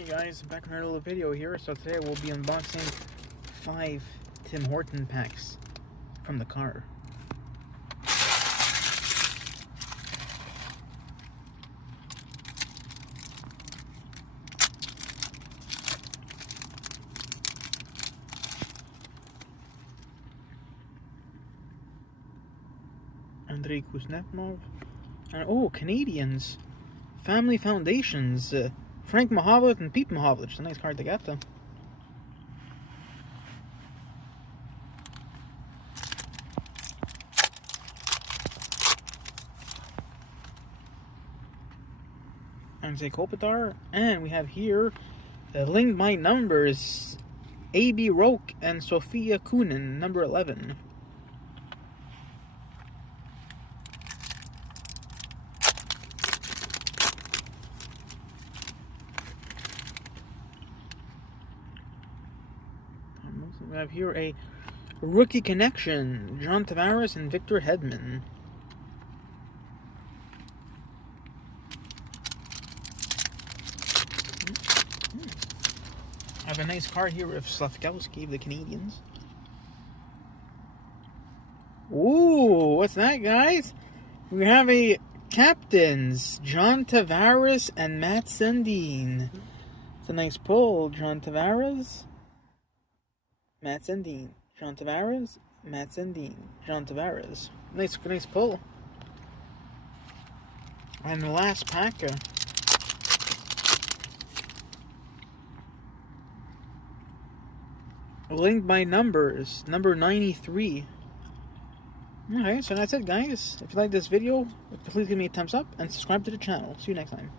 Hey guys, back on our little video here. So today we'll be unboxing 5 Tim Horton packs from the car. Andrei Kuznetsov. And oh, Canadians. Family Foundations. Frank Mahovlich and Pete Mahovlich. A nice card to get them. Andrzej Kopitar. And we have here linked by numbers A.B. Roque and Sofia Kunin, number 11. We have here a rookie connection, John Tavares and Victor Hedman. I have a nice card here of Slafkowski of the Canadians. Ooh, what's that, guys? We have a captains, John Tavares and Matt Sundin. It's a nice pull, John Tavares. Matt Sundin, John Tavares, Matt Sundin, John Tavares. Nice pull. And the last pack, linked by numbers, number 93. Okay, so that's it, guys. If you like this video, please give me a thumbs up and subscribe to the channel. See you next time.